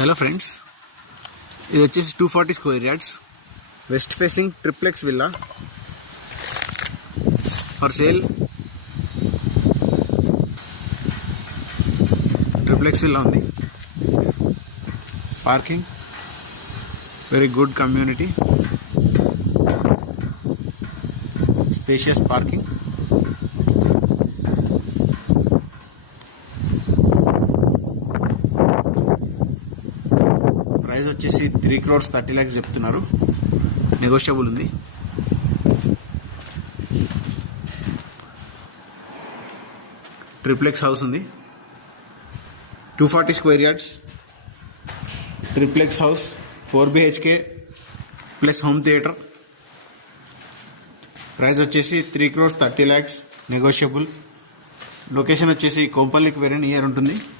Hello friends, ఇది వచ్చేసి 240 square yards west facing triplex villa for sale. Triplex villa ఉంది. Parking very good, community, spacious parking. Price వచ్చేసి 3,30,00,000 చెప్తున్నారు. Negotiable ఉంది. Triplex house ఉంది. 240 square yards triplex house, 4 BHK plus home theatre. Price వచ్చేసి 3,30,00,000 negotiable. Location వచ్చేసి కొంపల్లికి very near ఉంటుంది.